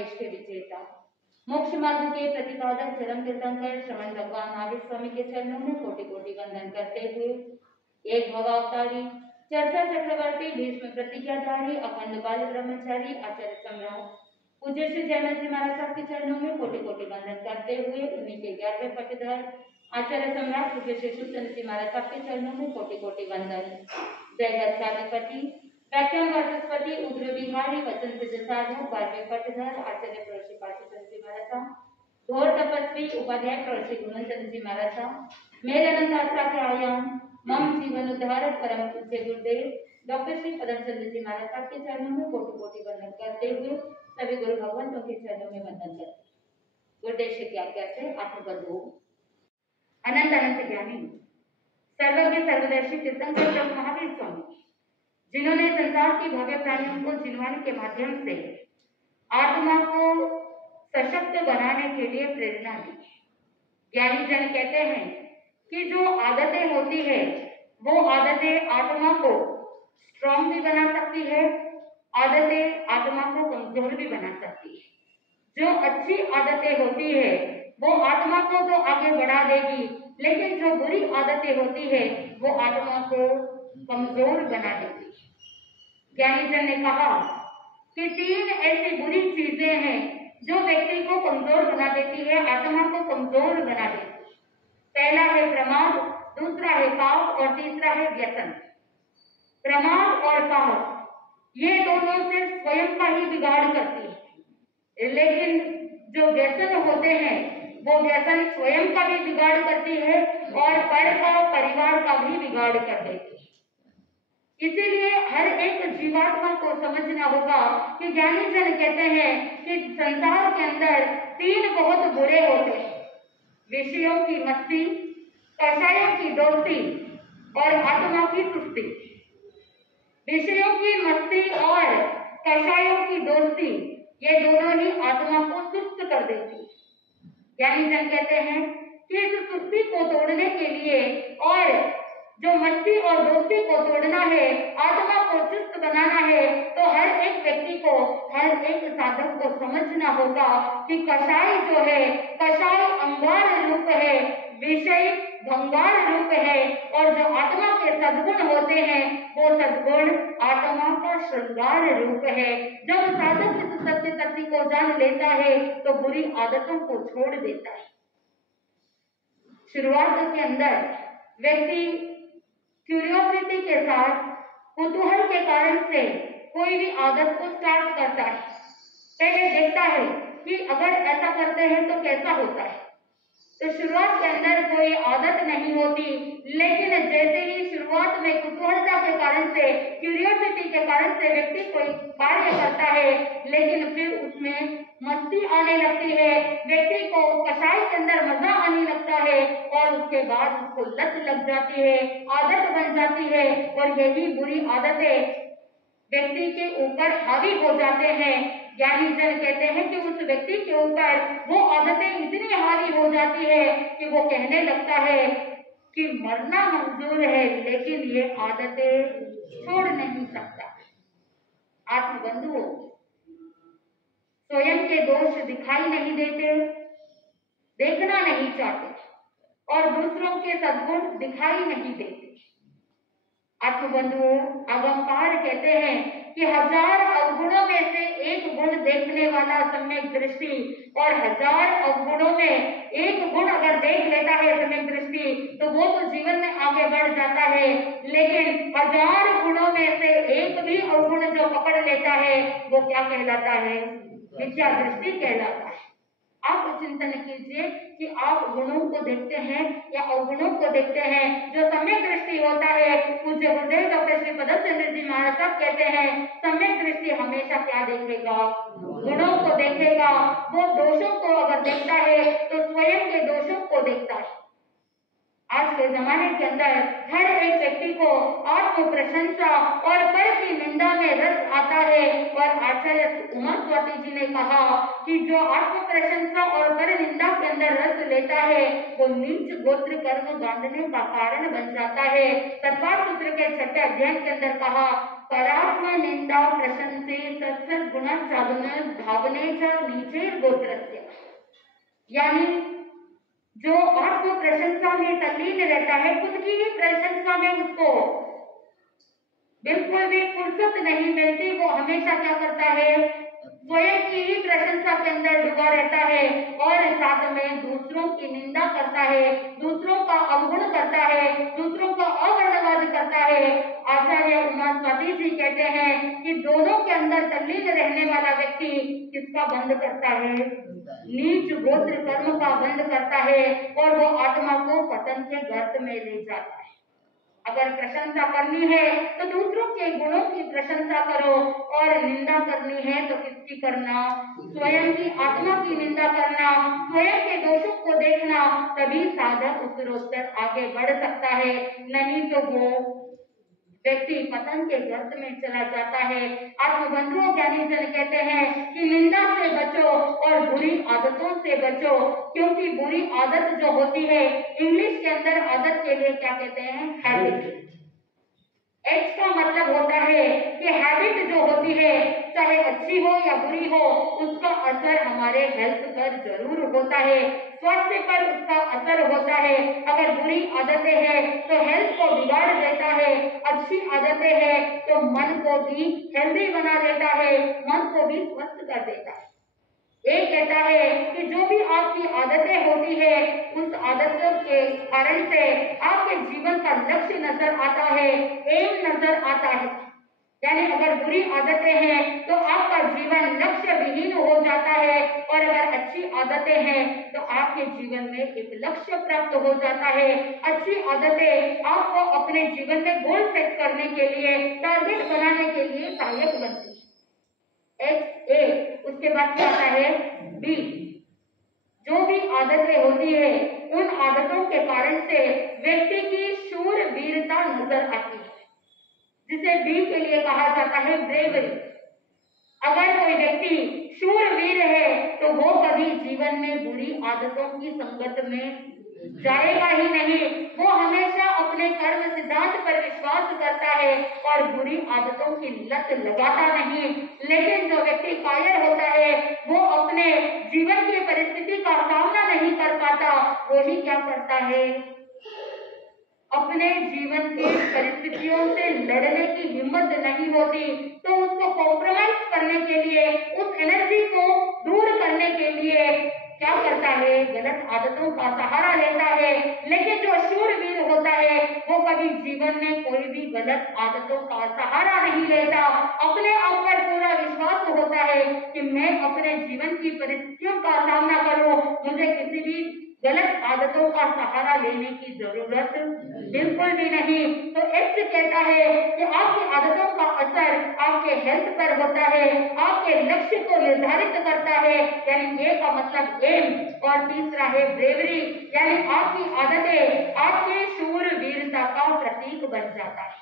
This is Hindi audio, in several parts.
देश के विजेता, मोक्ष मार्ग के प्रतिपादक चरम तीर्थंकर श्रवण भगवान महावीर स्वामी के चरणों में कोटि कोटि वंदन करते हुए एक भवावतारी चर्चा चक्रवर्ती भीष्म प्रतिज्ञाधारी अखंड बाल ब्रह्मचारी आचार्य सम्राट पूज्य श्री जयमल जी महाराज साहब के चरणों में कोटि कोटि वंदन करते हुए उन्हीं के 11वें पटधर आचार्य सम्राट पूज्य श्री सुचंद्र जी महाराज साहब के चरणों में कोटि कोटि वंदन। जय गच्छाधिपति व्याख्यान वाचस्पति उग्र विहारी वचन सिद्ध साधु 12वें पटधर आचार्य प्रवृत्ति पाटीचंद जी महाराज साहब घोर तपस्वी उपाध्याय प्रवृत्ति गुणचंद जी महाराज साहब मेरे अनंत आस्था के आयाम मम जीवन उद्धारक परम पूज्य गुरुदेव डॉक्टर श्री पदमचंद्र जी महाराज साहब के चरणों में कोटि कोटि वंदन करते हुए सभी गुरु भगवंतों के चरणों में वंदन करते। गुरुदेव से क्या कहते आत्मबंधु अनंत अनंत ज्ञानी सर्वज्ञ सर्वदर्शी तीर्थंकर प्रभु महावीर स्वामी, जिन्होंने संसार की भव्य प्राणियों को जिन्होंने के माध्यम से आत्मा को सशक्त बनाने के लिए प्रेरणा दी। ज्ञानी जन कहते हैं कि जो आदतें होती है वो आदतें आत्मा को स्ट्रॉन्ग भी बना सकती है, आदतें आत्मा को कमजोर भी बना सकती है। जो अच्छी आदतें होती है वो आत्मा को तो आगे बढ़ा देगी, लेकिन जो बुरी आदतें होती है वो आत्मा को कमजोर बना देगी। ज्ञानी जन ने कहा कि 3 ऐसी बुरी चीजें हैं जो व्यक्ति को कमजोर बना देती है, आत्मा को कमजोर बना देती है। पहला है प्रमाद, दूसरा है पाप और तीसरा है व्यसन। प्रमाद और पाप ये दोनों सिर्फ स्वयं का ही बिगाड़ करती है, लेकिन जो व्यसन होते हैं वो व्यसन स्वयं का भी बिगाड़ करती है और पर का परिवार का भी बिगाड़ कर देती है। इसीलिए हर एक जीवात्मा को समझना होगा कि ज्ञानी जन कहते हैं कि संसार के अंदर 3 बहुत बुरे होते हैं, विषयों की मस्ती, कषायों की दोस्ती और आत्मा की सुस्ती। विषयों की मस्ती और कषायों की दोस्ती ये दोनों ही आत्मा को सुस्त कर देती है। ज्ञानी जन कहते हैं कि इस सुस्ती को तोड़ने के लिए और जो मस्ती और दोस्ती को तोड़ना है, आत्मा को चुस्त बनाना है, तो हर एक व्यक्ति को, हर एक साधक को समझना होगा कि कषाय जो है, कषाय अंगार रूप है, विषय भंगार रूप है, और जो आत्मा के सद्गुण होते हैं वो सद्गुण आत्मा का श्रृंगार रूप है। जब साधक इस सत्य तत्व को जान लेता है तो बुरी आदतों को छोड़ देता है। शुरुआत के अंदर व्यक्ति क्यूरियोसिटी के साथ, कुतूहल के कारण से कोई भी आदत को स्टार्ट करता है। पहले देखता है कि अगर ऐसा करते हैं तो कैसा होता है। तो शुरुआत के अंदर कोई आदत नहीं होती, लेकिन जैसे ही शुरुआत में कुतूहलता के कारण से, क्यूरियोसिटी के कारण से व्यक्ति कोई कार्य करता है, लेकिन फिर उसमें मस्ती आने लगती है, व्यक्ति को कषाय के अंदर मजा आने लगता है और उसके बाद उसको लत लग जाती है, आदत बन जाती है, और यही बुरी आदतें व्यक्ति के ऊपर हावी हो जाते हैं। ज्ञानी जन कहते हैं कि उस व्यक्ति के ऊपर वो आदतें इतनी हावी हो जाती है कि वो कहने लगता है कि मरना मंजूर है, लेकिन ये आदतें छोड़ नहीं सकता। आत्मबंधुओं, स्वयं के दोष दिखाई नहीं देते, देखना नहीं चाहते और दूसरों के सद्गुण दिखाई नहीं देते। आत्मबंधुओं, अगमकार कहते हैं कि 1000 अवगुणों में से एक गुण देखने वाला सम्यक दृष्टि, और 1000 अवगुणों में एक गुण अगर देख लेता है सम्यक दृष्टि तो वो तो जीवन में आगे बढ़ जाता है, लेकिन 1000 गुणों में से एक भी अवगुण जो पकड़ लेता है वो क्या कहलाता है? मिथ्या दृष्टि कहलाता है। आप चिंतन कीजिए कि आप गुणों को देखते हैं या अवगुणों को देखते हैं। जो सम्यक दृष्टि होता है, पूज्य गुरुदेव डॉक्टर श्री पदमचंद्र जी महाराज साहब कहते हैं, सम्यक दृष्टि हमेशा क्या देखेगा? गुणों को देखेगा। वो दोषों को अगर देखता है तो स्वयं के दोषों को देखता है। आज के जमाने के अंदर हर एक व्यक्ति को आत्म प्रशंसा और पर की निंदा में रस आता है, और आचार्य उमा स्वाति जी ने कहा कि जो आत्म प्रशंसा और पर निंदा के अंदर रस लेता है वो नीच गोत्र कर्म बांधने का कारण बन जाता है। सतपाल सूत्र के 6ठे अध्याय के अंदर कहा, परात्म निंदा प्रशंसे सत्सत गुण साधन भावने च नीचे गोत्रस्य, यानी जो आत्म प्रशंसा में तल्लीन रहता है, खुद की ही प्रशंसा में उसको बिल्कुल भी फुर्सत नहीं मिलती, वो हमेशा क्या करता है, स्वयं की ही प्रशंसा के अंदर डूबा रहता है और साथ में दूसरों की निंदा करता है, दूसरों का अवगुण करता है, दूसरों का अवर्णवाद करता है। आचार्य उमास्वामी जी कहते हैं कि दोनों के अंदर तल्लीन रहने वाला व्यक्ति किसका बंद करता है, नीच गोत्र कर्म का बंद करता है और वो आत्मा को पतन के गर्त में ले जाता है। अगर प्रशंसा करनी है तो दूसरों के गुणों की प्रशंसा करो और निंदा करनी है तो किसकी करना, स्वयं की आत्मा की निंदा करना, स्वयं के दोषों को देखना, तभी साधक उत्तरोत्तर आगे बढ़ सकता है, नहीं तो वो व्यक्ति पतन के गर्त में चला जाता है। आत्मबंधुओं ज्ञानी जन कहते हैं कि निंदा से बचो और बुरी आदतों से बचो, क्योंकि बुरी आदत जो होती है, इंग्लिश के अंदर आदत के लिए क्या कहते हैं, हैबिट। एच का मतलब होता है कि हैबिट जो होती है, चाहे अच्छी हो या बुरी हो, उसका असर हमारे हेल्थ पर जरूर होता है, स्वास्थ्य पर उसका असर होता है। अगर बुरी आदतें हैं तो हेल्थ को बिगाड़ देता है, अच्छी आदतें हैं तो मन को भी हेल्दी बना देता है, मन को भी स्वस्थ कर देता है। एक कहता है कि जो भी आपकी आदतें होती है, उस आदतों के कारण से आपके जीवन का लक्ष्य नजर आता है, एम नजर आता है। यानी अगर बुरी आदतें हैं तो आपका जीवन लक्ष्य विहीन हो जाता है, और अगर अच्छी आदतें हैं तो आपके जीवन में एक लक्ष्य प्राप्त हो जाता है। अच्छी आदतें आपको अपने जीवन में गोल सेट करने के लिए, टारगेट बनाने के लिए सहायक बनती है। एच ए, उसके बाद क्या आता है, बी। जो भी आदतें होती है, उन आदतों के कारण से व्यक्ति की शूरवीरता नजर आती है, जिसे बी के लिए कहा जाता है ब्रेवरी। अगर कोई व्यक्ति शूरवीर है तो वो कभी जीवन में बुरी आदतों की संगत में जाएगा ही नहीं, वो हमेशा अपने कर्म सिद्धांत पर विश्वास करता है और बुरी आदतों की लत लगाता नहीं। लेकिन जो व्यक्ति कायर होता है, वो अपने जीवन की परिस्थिति का सामना नहीं कर पाता, वो ही क्या करता है, अपने जीवन की परिस्थितियों से लड़ने की हिम्मत नहीं होती, तो उसको कॉम्प्रोमाइज करने के लिए, उस एनर्जी को दूर करने के लिए क्या करता है, गलत आदतों का सहारा लेता है। लेकिन जो शूरवीर होता है, वो कभी जीवन में कोई भी गलत आदतों का सहारा नहीं लेता, अपने आप पर पूरा विश्वास होता है कि मैं अपने जीवन की परिस्थितियों का सामना करूं, मुझे किसी भी गलत आदतों का सहारा लेने की जरूरत बिल्कुल भी नहीं। तो एच कहता है कि आपकी आदतों का असर आपके हेल्थ पर होता है, आपके लक्ष्य को निर्धारित करता है, यानी ए का मतलब एम, और तीसरा है ब्रेवरी, यानी आपकी आदतें आपके शूरवीरता का प्रतीक बन जाता है।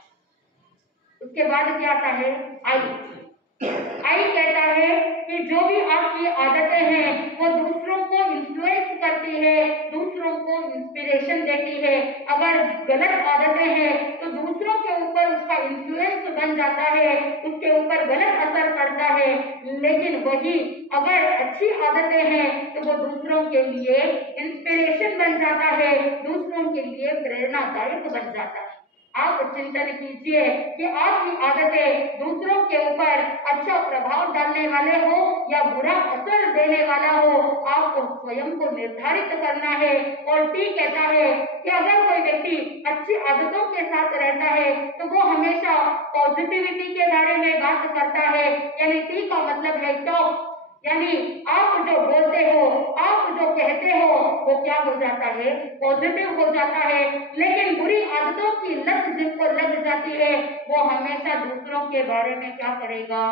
उसके बाद क्या आता है, आई कहता है कि जो भी आपकी आदतें हैं वो दूसरों को इन्फ्लुएंस करती है, दूसरों को इंस्पिरेशन देती है। अगर गलत आदतें हैं तो दूसरों के ऊपर उसका इन्फ्लुएंस बन जाता है, उसके ऊपर गलत असर पड़ता है। लेकिन वही अगर अच्छी आदतें हैं तो वो दूसरों के लिए इंस्पिरेशन बन जाता है, दूसरों के लिए प्रेरणादायक बन जाता है। आप चिंतन कीजिए कि आपकी आदतें दूसरों के ऊपर अच्छा प्रभाव डालने वाले हो या बुरा असर देने वाला हो, आपको स्वयं को निर्धारित करना है। और टी कहता है कि अगर कोई व्यक्ति अच्छी आदतों के साथ रहता है तो वो हमेशा पॉजिटिविटी के बारे में बात करता है, यानी टी का मतलब है टॉक, यानी आप जो बोलते हो, आप जो कहते हो, वो क्या हो जाता है, पॉजिटिव हो जाता है। लेकिन बुरी आदतों की लत जिनको लग जाती है, वो हमेशा दूसरों के बारे में क्या करेगा,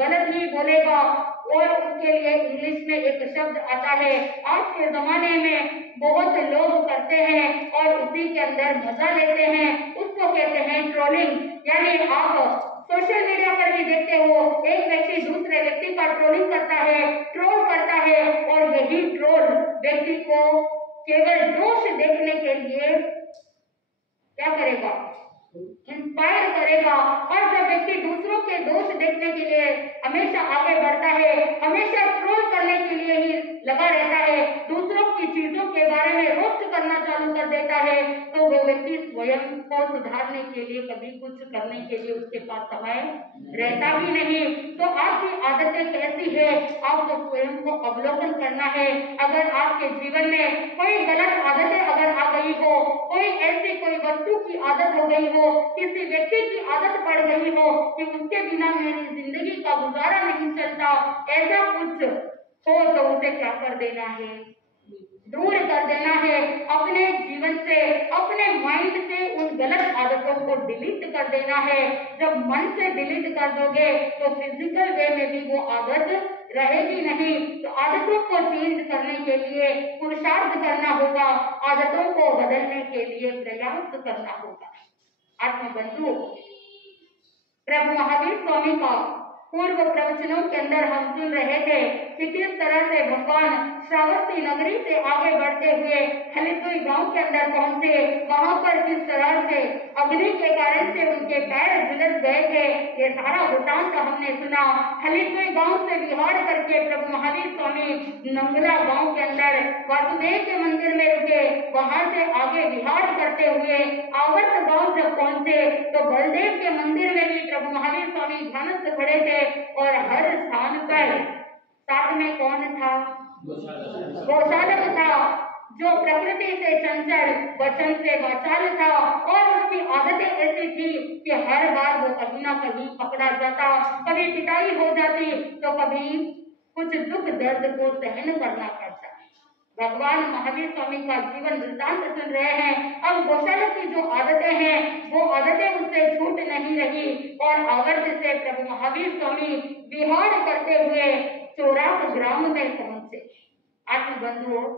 गलत ही बोलेगा। और उसके लिए इंग्लिश में एक शब्द आता है, आज के जमाने में बहुत लोग करते हैं और उसी के अंदर मजा लेते हैं, उसको कहते हैं ट्रोलिंग। यानी आप सोशल मीडिया पर भी देखते हो, एक व्यक्ति दूसरे व्यक्ति का ट्रोलिंग करता है, ट्रोल करता है, और यही ट्रोल व्यक्ति को केवल दोष देखने के लिए क्या करेगा, इंस्पायर मिलेगा। और जब व्यक्ति दूसरों के दोष देखने के लिए हमेशा आगे बढ़ता है, हमेशा ट्रोल करने के लिए ही लगा रहता है, दूसरों की चीजों के बारे में रोस्ट करना चालू कर देता है, तो वो व्यक्ति स्वयं को सुधारने के लिए, कभी कुछ करने के लिए उसके पास समय रहता ही नहीं। तो आपकी आदतें कैसी है, आपको स्वयं को अवलोकन करना है। अगर आपके जीवन में कोई गलत आदतें अगर आ गई हो, कोई ऐसी कोई वस्तु की आदत हो गई हो, किसी व्यक्ति की आदत पड़ गई हो कि उसके बिना मेरी जिंदगी का गुजारा नहीं चलता, ऐसा कुछ हो तो उसे क्या कर देना है, दूर कर देना है अपने जीवन से, अपने माइंड से उन गलत आदतों को डिलीट कर देना है। जब मन से डिलीट कर दोगे तो फिजिकल वे में भी वो आदत रहेगी नहीं। तो आदतों को चेंज करने के लिए पुरुषार्थ करना होगा, आदतों को बदलने के लिए प्रयास करना होगा। आत्मबंधु, प्रभु महावीर स्वामी का पूर्व प्रवचनों के अंदर हम सुन रहे थे कि किस तरह से भगवान श्रावस्ती नगरी से आगे बढ़ते हुए हलिसुई गांव के अंदर पहुंचे। वहां पर किस तरह से अग्नि के कारण से उनके पैर झुलस गए थे, ये सारा वृतांत हमने सुना। हलिसुई गांव से विहार करके प्रभु महावीर स्वामी नंगला गांव के अंदर वासुदेव के मंदिर में रुके। वहां से आगे विहार करते हुए आवर्त गांव जब पहुंचे तो बलदेव के मंदिर में भी प्रभु महावीर स्वामी ध्यानस्थ खड़े थे और हर स्थान पर साथ में कौन था, गौशालक था, जो प्रकृति से चंचल, वचन से वाचाल था और उसकी आदतें ऐसी थी कि हर बार वो कहीं ना कहीं पकड़ा जाता, कभी पिटाई हो जाती तो कभी कुछ दुख दर्द को सहन करना पड़ता। भगवान महावीर स्वामी का जीवन वृत्तांत सुन रहे हैं। अब गौशालक की जो आदतें हैं वो आदतें उससे छूट नहीं रही और आवर्त से प्रभु महावीर स्वामी विहार करते हुए चोराक ग्राम में पहुंचे। आत्मबंधुओं,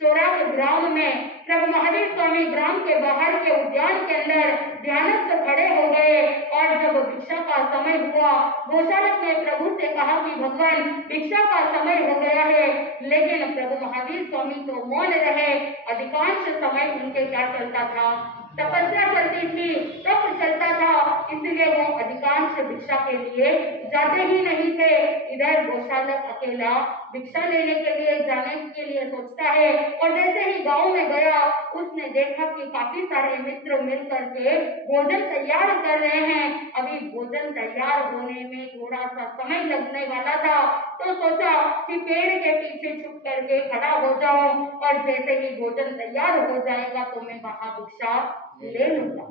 चोराक ग्राम में प्रभु महावीर स्वामी ग्राम के बाहर के उद्यान के अंदर ध्यानस्थ खड़े हो गए और जब भिक्षा का समय हुआ, गौशालक ने प्रभु से कहा कि भगवान भिक्षा का समय हो गया है, लेकिन प्रभु महावीर स्वामी तो मौन रहे। अधिकांश समय उनके क्या चलता था, तपस्या चलती थी, तप चलता था, इसलिए वो अधिकांश भिक्षा के लिए जाते ही नहीं थे। इधर गौशालक अकेला भिक्षा लेने के लिए जाने के लिए सोचता है और जैसे ही गांव में गया उसने देखा कि काफी सारे मित्र मिलकर के भोजन तैयार कर रहे हैं। अभी भोजन तैयार होने में थोड़ा सा समय लगने वाला था, तो सोचा कि पेड़ के पीछे छुप करके खड़ा हो जाऊं और जैसे ही भोजन तैयार हो जाएगा तो मैं वहां भिक्षा ले लूंगा।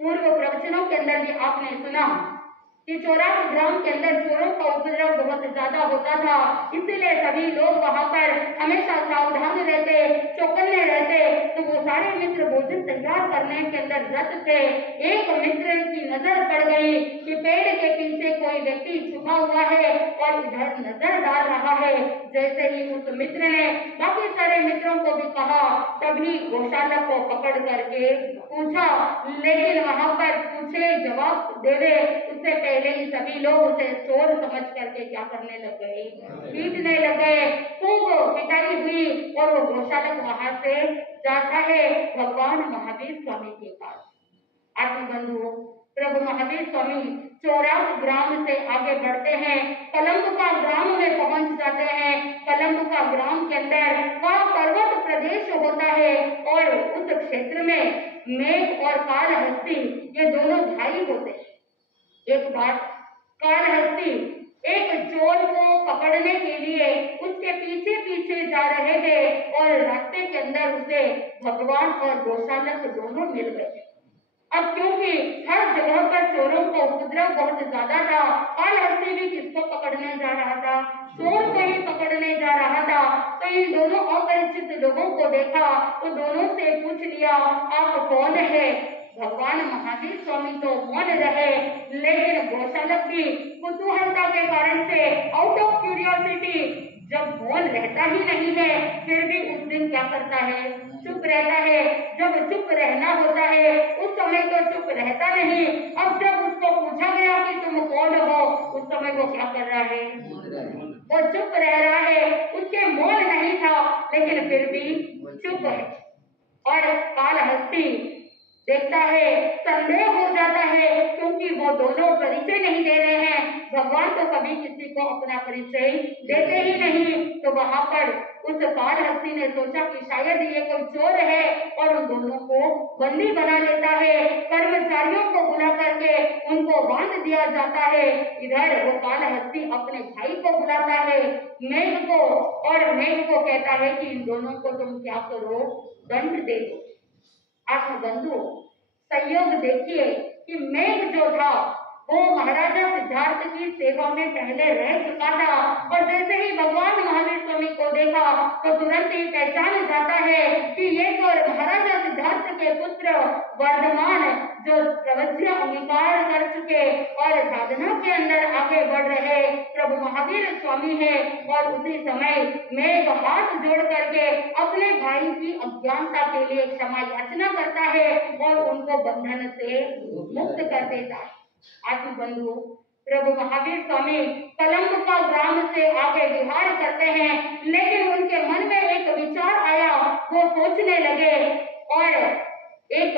पूर्व प्रवचनों के अंदर भी आपने सुना कि चोराक ग्राम के अंदर चोरों का उपद्रव बहुत ज्यादा होता था, इसीलिए सभी लोग वहां पर हमेशा सावधान रहते, चौकन्ने रहते। तो वो सारे मित्र भोजन तैयार करने के अंदर रत थे। एक मित्र की नजर पड़ गई कि पेड़ के पीछे कोई व्यक्ति छुपा हुआ है और इधर नजर डाल रहा है। जैसे ही उस मित्र ने बाकी सारे मित्रों को भी कहा, तभी गौशालक को पकड़ करके पूछा, लेकिन वहां पर पूछे जवाब देवे उससे पहले ही सभी लोग उसे चोर समझ करके क्या करने लग गए, पीटने लग गए। खूब पिटाई हुई और वो गौशालक वहां से जाता है भगवान महावीर स्वामी के पास। आत्मबंधुओं, प्रभु महावीर स्वामी चोराक ग्राम से आगे बढ़ते हैं, कलंब का ग्राम में पहुंच जाते हैं। कलंब का ग्राम के अंदर वह पर्वत प्रदेश होता है और उस क्षेत्र में मेघ और कालहस्ती ये दोनों भाई होते हैं। एक बार कालहस्ती एक चोर को पकड़ने के लिए उसके पीछे पीछे जा रहे थे और रास्ते के अंदर उसे भगवान और गौशालक दोनों मिल गए। अब क्योंकि हर जगह पर चोरों का उपद्रव बहुत ज्यादा था, कालहस्ती भी किसको पकड़ने जा रहा था, चोर को ही पकड़ने जा रहा था। तो इन दोनों अपरिचित लोगों को देखा तो दोनों से पूछ लिया, आप कौन है। भगवान महावीर स्वामी तो मौन रहे, लेकिन गौशालक भी कुतूहलता के कारण से आउट ऑफ क्यूरियोसिटी, जब मौन रहता ही नहीं है फिर भी उस दिन क्या करता है, चुप रहता है। जब चुप रहना होता है उस समय तो चुप रहता नहीं। अब जब उसको पूछा गया कि तुम कौन हो, उस समय वो क्या कर रहा है, वो चुप रह रहा है। उसके मौन नहीं था लेकिन फिर भी चुप है। और कालहस्ती देखता है, संदेह हो जाता है वो दोनों परिचय नहीं दे रहे हैं। भगवान तो कभी किसी को अपना परिचय देते ही नहीं। तो वहां पर उस कालहस्ती ने सोचा कि शायद ये कोई चोर है और उन दोनों को बंदी बना लेता है। कर्मचारियों को बुला करके उनको बांध दिया जाता है। इधर वो कालहस्ती अपने भाई को बुलाता है, मेघ को, और मेघ को कहता है कि इन दोनों को तुम क्या करो, दंड दे दो। आप बंधु संयोग देखिए कि मेघ जो था वो महाराजा सिद्धार्थ की सेवा में पहले रह चुका था, और जैसे ही भगवान महावीर स्वामी को देखा तो तुरंत ही पहचान जाता है कि ये तो महाराजा सिद्धार्थ के पुत्र वर्धमान, जो प्रवज्य अंगीकार कर चुके और साधना के अंदर आगे बढ़ रहे प्रभु महावीर स्वामी है। और उसी समय मेघ हाथ जोड़ करके अपने भाई की अज्ञानता के लिए क्षमा याचना करता है और उनको बंधन से मुक्त कर देता है। आत्म बंधु प्रभु महावीर स्वामी कलंगुका ग्राम से आगे विहार करते हैं, लेकिन उनके मन में एक विचार आया। वो सोचने लगे और एक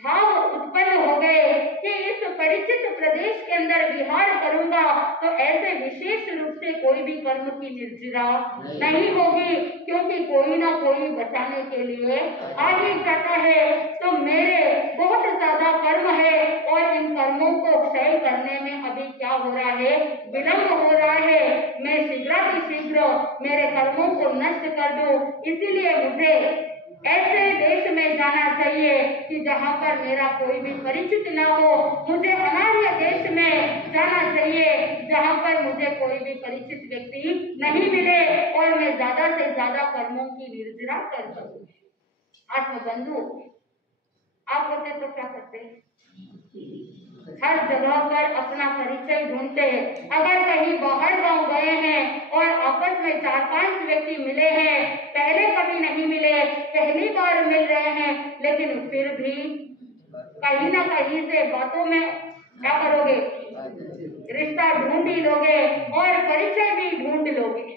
भाव उत्पन्न हो गए कि इस परिचित प्रदेश के अंदर विहार करूंगा तो ऐसे विशेष रूप से कोई भी कर्म की निर्जरा नहीं होगी, क्योंकि कोई ना कोई बचाने के लिए आ ही जाता है। तो मेरे बहुत ज्यादा कर्म है और इन कर्मों को क्षय करने में अभी क्या हो रहा है, विलंब हो रहा है। मैं शीघ्र मेरे कर्मों को नष्ट कर दूं, इसीलिए मुझे ऐसे देश में जाना चाहिए कि जहाँ पर मेरा कोई भी परिचित ना हो। मुझे अनार्य देश में जाना चाहिए जहाँ पर मुझे कोई भी परिचित व्यक्ति नहीं मिले और मैं ज्यादा से ज्यादा कर्मों की निर्जरा कर सकूं। आत्मबंधु आप होते तो क्या करते? हर जगह पर अपना परिचय ढूंढते हैं। अगर कहीं बाहर गांव गए हैं और आपस में 4-5 व्यक्ति मिले हैं, पहले कभी नहीं मिले, पहली बार मिल रहे हैं, लेकिन फिर भी कहीं ना कहीं से बातों में क्या करोगे, रिश्ता ढूंढ ही लोगे और परिचय भी ढूंढ लोगे।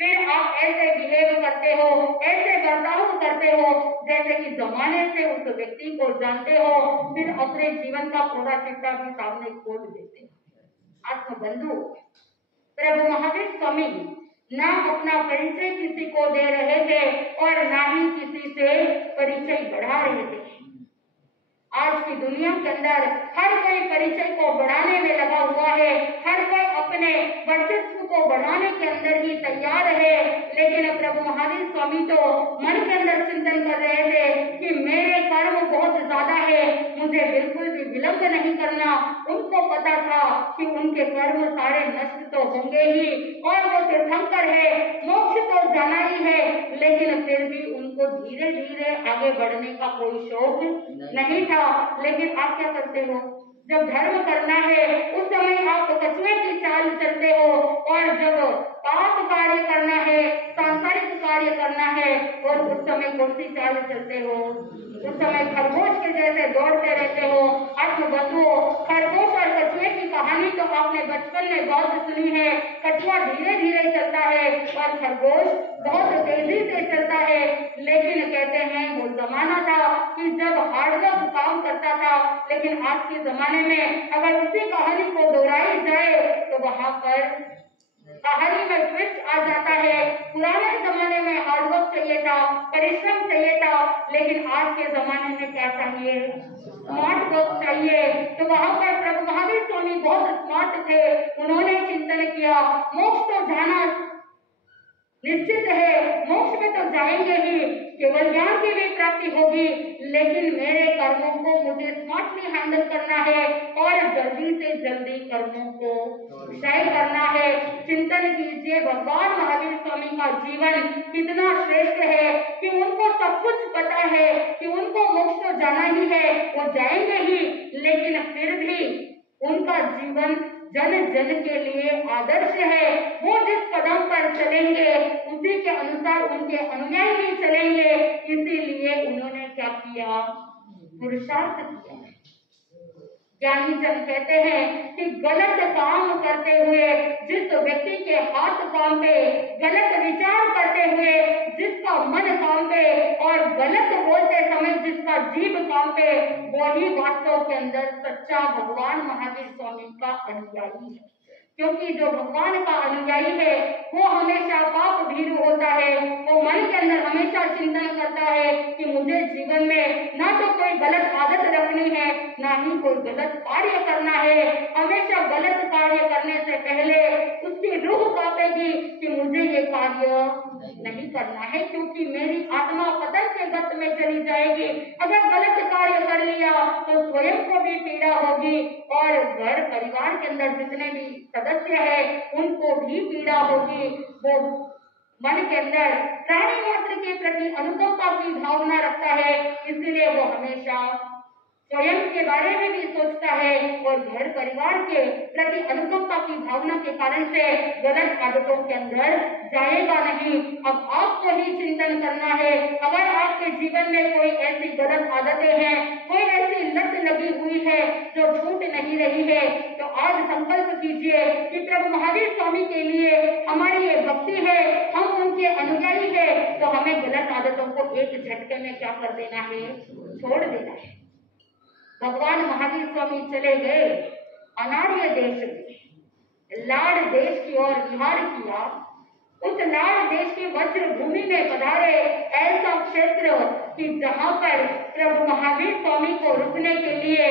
फिर आप ऐसे बिहेव करते हो, ऐसे बर्ताव करते हो जैसे कि जमाने से उस व्यक्ति को जानते हो, फिर अपने जीवन का पूरा चिट्ठा भी सामने खोल देते हो। आत्मबंधु प्रभु महावीर स्वामी ना अपना परिचय किसी को दे रहे थे और ना ही किसी से परिचय बढ़ा रहे थे। आज की दुनिया के अंदर हर कोई परिचय को बढ़ाने में लगा हुआ है, हर कोई अपने वर्चस्व को बढ़ाने के अंदर ही तैयार है। लेकिन प्रभु महावीर स्वामी तो मन के अंदर चिंतन कर रहे थे कि मेरे कर्म बहुत ज्यादा है, मुझे बिल्कुल भी विलंब नहीं करना। उनको पता था कि उनके कर्म सारे नष्ट तो होंगे ही और वो तीर्थंकर है, मोक्ष तो जाना ही है, लेकिन फिर भी उनको धीरे धीरे आगे बढ़ने का कोई शौक नहीं था। लेकिन आप क्या करते हो, जब धर्म करना है उस समय आप कछुए की चाल चलते हो, और जब पाप कार्य करना है, सांसारिक कार्य करना है, और उस समय कौन सी चाल चलते हो, उस समय खरगोश के जैसे दौड़ते रहते हो। आत्मबंधुओं, खरगोश और कछुए की कहानी तो आपने बचपन में बहुत सुनी है। कछुआ धीरे धीरे चलता है और खरगोश बहुत तेजी से चलता है। लेकिन कहते हैं वो जमाना था कि जब हार्डवर्क काम करता था, लेकिन आज के जमाने में अगर उसी कहानी को दोहराई जाए तो वहां पर कहानी में ट्विस्ट आ जाता है। पुराने जमाने में हार्डवर्क चाहिए था, परिश्रम चाहिए था, लेकिन आज के जमाने में क्या चाहिए, स्मार्ट वर्क चाहिए। तो वहां पर प्रभु महावीर स्वामी बहुत स्मार्ट थे। उन्होंने चिंतन किया, मोक्ष तो जाना निश्चित है, मोक्ष में तो जाएंगे ही, केवल ज्ञान की भी प्राप्ति होगी, लेकिन मेरे कर्मों को मुझे स्मार्टली हैंडल करना है और जल्दी से जल्दी कर्मों को क्षय करना है। चिंतन कीजिए, भगवान महावीर स्वामी का जीवन कितना श्रेष्ठ है कि उनको सब कुछ पता है कि उनको मोक्ष तो जाना ही है, वो जाएंगे ही, लेकिन फिर भी उनका जीवन जन जन के लिए आदर्श है। वो जिस कदम पर चलेंगे उसी के अनुसार उनके अनुयायी भी चलेंगे। इसीलिए उन्होंने क्या किया, पुरुषार्थ किया। ज्ञानी जन कहते हैं कि गलत काम करते हुए जिस व्यक्ति के हाथ काम पे, गलत विचार करते हुए जिसका मन काम पे और गलत बोलते समय जिसका जीभ काम पे, वही वास्तव के अंदर सच्चा भगवान महावीर स्वामी का अनुयायी है। क्योंकि जो भगवान का अनुयायी है वो हमेशा पाप भीरू होता है। वो मन के अंदर हमेशा चिंतन करता है कि मुझे जीवन में ना तो कोई गलत आदत रखनी है, ना ही कोई गलत कार्य करना है। हमेशा गलत कार्य करने से पहले उसकी रूह कांपेगी कि मुझे ये कार्य नहीं करना है, क्योंकि मेरी आत्मा पतन के गत में चली जाएगी। अगर गलत कार्य कर लिया तो स्वयं को भी पीड़ा होगी और घर परिवार के अंदर जितने भी सदस्य है उनको भी पीड़ा होगी। वो मन के अंदर प्राणी मात्र के प्रति अनुकंपा की भावना रखता है, इसलिए वो हमेशा स्वयं के बारे में भी सोचता है और घर परिवार के प्रति अनुकंपा की भावना के कारण से गलत आदतों के अंदर जाएगा नहीं। अब आपको ही चिंतन करना है। अगर आपके जीवन में कोई ऐसी गलत आदतें हैं, कोई ऐसी लत लगी हुई है जो छूट नहीं रही है, तो आज संकल्प कीजिए कि प्रभु महावीर स्वामी के लिए हमारी ये भक्ति है, हम उनके अनुयायी है, तो हमें गलत आदतों को एक झटके में क्या कर देना है, छोड़ देना है। भगवान महावीर स्वामी चले गए अनार्य देश में, लाड़ देश की ओर विहार किया। उस लाड़ देश की वज्र भूमि में पधारे, ऐसा क्षेत्र कि जहाँ पर प्रभु महावीर स्वामी को रुकने के लिए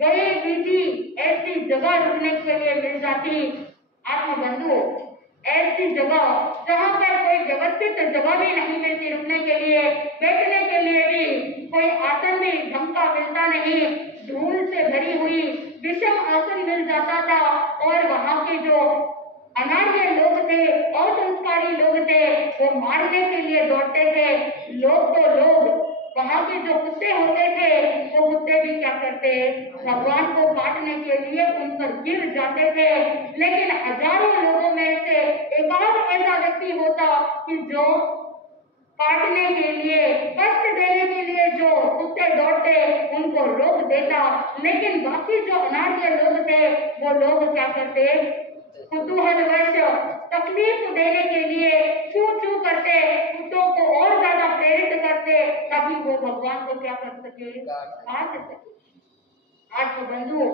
गए विधि ऐसी जगह रुकने के लिए मिल जाती। आत्मबंधुओं, ऐसी जगह जहाँ पर कोई व्यवस्थित जगह भी नहीं मिलती रुकने के लिए, बैठने के लिए भी कोई आसन भी ढंग का मिलता नहीं, धूल से भरी हुई विषम आसन मिल जाता था। और वहाँ के जो अनार्य लोग थे, असंस्कारी लोग थे, वो मारने के लिए दौड़ते थे। लोग तो लोग, वहाँ के जो कुत्ते होते थे वो कुत्ते भी क्या करते, भगवान को काटने के लिए उन पर गिर जाते थे। लेकिन हजारों लोगों में से एक आध ऐसा व्यक्ति होता कि जो काटने के लिए, कष्ट देने के लिए जो कुत्ते दौड़ते उनको रोक देता। लेकिन बाकी जो अनार्य लोग थे वो लोग क्या करते, कुतूहलवश तकलीफ देने के लिए चू चू करते, कुत्तों को और ज्यादा प्रेरित करते ताकि वो भगवान को क्या कर सके, काट सके। आत्मबंधुओं,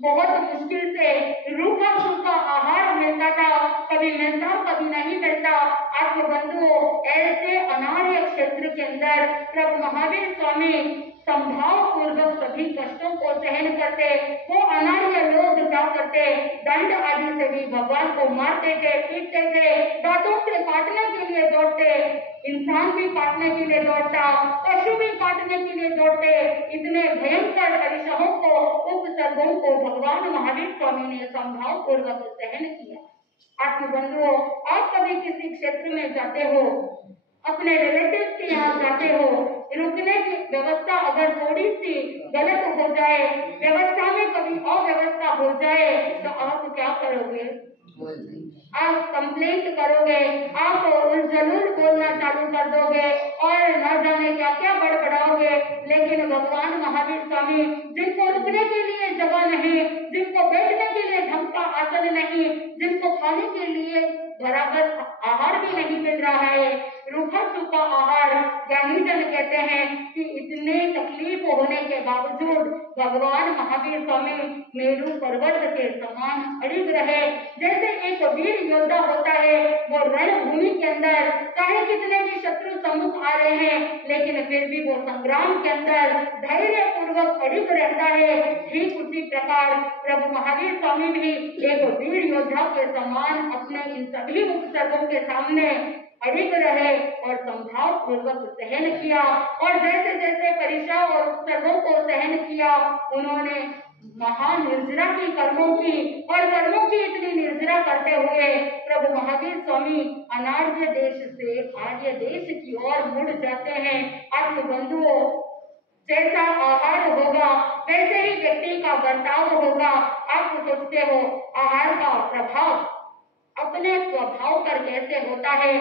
बहुत मुश्किल से रूखा सूखा आहार मिलता था, कभी मिलता कभी नहीं मिलता। आत्मबंधुओं, ऐसे अनार्य क्षेत्र के अंदर प्रभु महावीर स्वामी संभाव पूर्वक सभी कष्टों को सहन करते। वो अनार्य लोग क्या करते, दंड आदि से भी भगवान को मारते थे, पीटते थे, दांतों से काटने के लिए दौड़ते, इंसान भी काटने के लिए दौड़ता, पशु भी काटने के लिए दौड़ते। इतने भयंकर परिश्रमों को, उपसर्गों को भगवान महावीर स्वामी ने संभाव पूर्वक सहन किया। आत्मबंधुओं, आप कभी किसी क्षेत्र में जाते हो, अपने रिलेटिव्स के यहाँ जाते हो, रुकने की व्यवस्था अगर थोड़ी सी गलत हो जाए, व्यवस्था में कभी अव्यवस्था हो जाए, तो आप क्या करोगे, आप कंप्लेंट करोगे, आप उलझुल बोलना चालू कर दोगे और न जाने क्या क्या बड़बड़ाओगे। लेकिन भगवान महावीर स्वामी, जिनको रुकने के लिए जगह नहीं, जिनको बैठने के लिए ढंग का आसन नहीं, जिनको खाने के लिए बराबर आहार भी नहीं मिल रहा है, रूखा सूखा आहार, ज्ञानी जन कहते हैं कि इतने तकलीफ होने के बावजूद भगवान महावीर स्वामी मेरू पर्वत के समान अड़िग रहे। जैसे एक वीर योद्धा होता है, वो रणभूमि के अंदर चाहे कितने भी शत्रु सम्मुख आ रहे हैं, लेकिन फिर भी वो संग्राम के अंदर धैर्य पूर्वक अड़िग रहता है। ठीक उसी प्रकार प्रभु महावीर स्वामी भी एक वीर योद्धा के समान अपने इन सभी उपसर्गों के सामने अड़िग रहे और संभाव पूर्वक सहन किया। और जैसे जैसे परीक्षा और उपसर्गों को सहन किया, उन्होंने महान निर्जरा की कर्मों की, और कर्मों की इतनी निर्जरा करते हुए प्रभु महावीर स्वामी अनार्य देश से आर्य देश की ओर मुड़ जाते हैं। आत्मबंधुओं, जैसा आहार होगा वैसे ही व्यक्ति का बर्ताव होगा। आप सोचते हो आहार का प्रभाव, अपने स्वभाव पर कैसे होता है।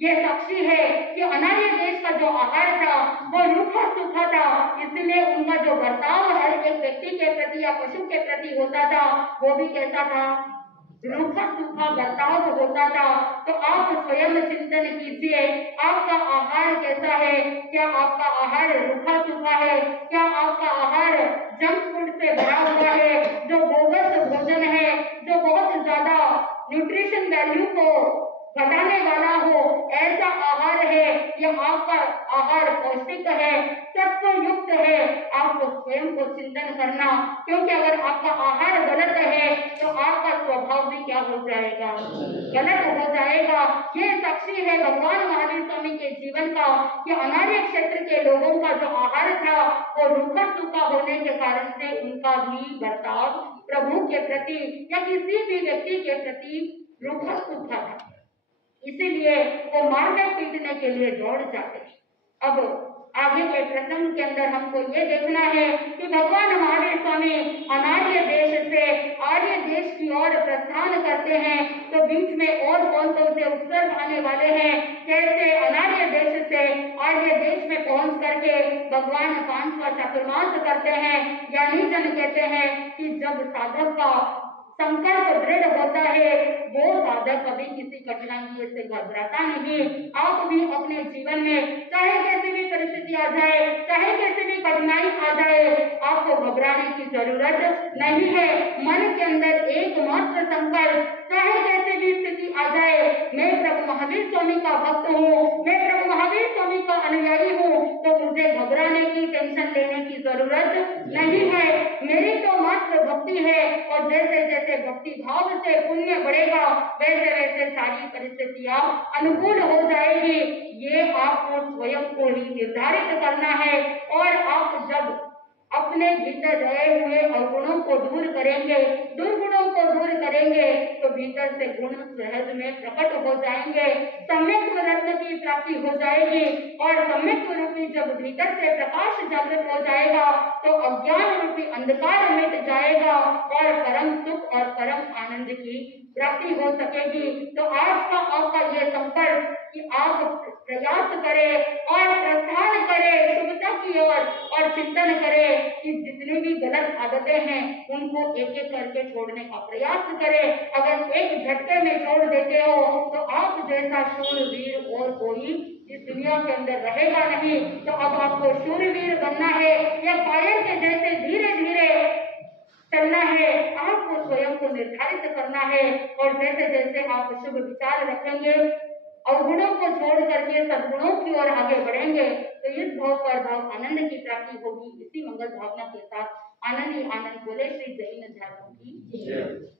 ये साक्षी है कि अनार्य देश का जो आहार था वो रूखा सूखा था, इसलिए उनका जो बर्ताव हर एक व्यक्ति के प्रति या पशु के प्रति होता था वो भी कैसा था, रूखा सूखा बर्ताव होता था। तो आप स्वयं चिंतन कीजिए, आपका आहार कैसा है। क्या आपका आहार रूखा सूखा है? क्या आपका आहार जंक फूड से भरा हुआ है, जो बोगस भोजन है, जो बहुत ज्यादा न्यूट्रिशन वैल्यू को घटाने वाला हो, ऐसा आहार है या आपका आहार पौष्टिक है, सत्व युक्त है? आपको स्वयं को चिंतन करना, क्योंकि अगर आपका आहार गलत है तो आपका स्वभाव भी क्या हो जाएगा, गलत हो जाएगा। ये साक्षी है भगवान महावीर स्वामी के जीवन का कि अनार्य क्षेत्र के लोगों का जो आहार था वो रूखा सूखा होने के कारण से उनका भी बर्ताव प्रभु के प्रति या किसी भी व्यक्ति के प्रति रूखा सूखा था, इसीलिए वो मारने पीटने के लिए दौड़ जाते। अब आगे के प्रसंग के अंदर हमको ये देखना है कि भगवान महावीर स्वामी अनार्य देश से आर्य देश की ओर प्रस्थान करते हैं, तो बीच में और कौन कौन से उपसर्ग आने वाले हैं, कैसे अनार्य देश से आर्य देश में पहुंच करके भगवान 5वां चातुर्मास करते हैं। ज्ञानी जन कहते हैं कि जब साधक का संकल्प दृढ़ होता है वो साधक कभी किसी कठिनाई से घबराता नहीं। आप भी अपने जीवन में चाहे कैसी भी परिस्थिति आ जाए, चाहे कैसी भी कठिनाई आ जाए, आपको घबराने की जरूरत नहीं है। मन के अंदर एकमात्र संकल्प, चाहे कैसी भी स्थिति आ जाए, मैं प्रभु महावीर स्वामी का भक्त हूँ, मैं प्रभु महावीर स्वामी का अनुयायी हूँ, तो मुझे घबराने की, टेंशन लेने की जरूरत नहीं है। मेरी तो मात्र भक्ति है, और जैसे जैसे भक्ति भाव से पुण्य बढ़ेगा वैसे वैसे सारी परिस्थितियां अनुकूल हो जाएगी। ये आपको स्वयं को ही निर्धारित करना है, और आप जब अपने भीतर रहे हुए अवगुणों को दूर करेंगे, दुर्गुणों को दूर करेंगे, तो भीतर से गुण सहज में प्रकट हो जाएंगे, सम्यक रत्न की प्राप्ति हो जाएगी। और सम्यक रूपी जब भीतर से प्रकाश जागृत हो जाएगा तो अज्ञान रूपी अंधकार मिट जाएगा और परम सुख और परम आनंद की प्राप्ति हो सकेगी। तो आज का आपका ये संकल्प कि आप प्रयास करें और प्रस्थान करें शुभता की ओर, और चिंतन करें कि जितनी भी गलत आदतें हैं उनको एक एक करके छोड़ने का प्रयास करें। अगर एक झटके में छोड़ देते हो तो आप जैसा शूरवीर और कोई इस दुनिया के अंदर रहेगा नहीं। तो अब आपको शूरवीर बनना है या कायर के जैसे धीरे धीरे चलना है, आपको स्वयं को निर्धारित करना है। और जैसे जैसे आप शुभ विचार रखेंगे, अवगुणों को छोड़ करके सद्गुणों की ओर आगे बढ़ेंगे, तो इस भाव पर भाव आनंद की प्राप्ति होगी। इसी मंगल भावना के साथ आनंद ही आनंद बोले श्री जैन धर्म की।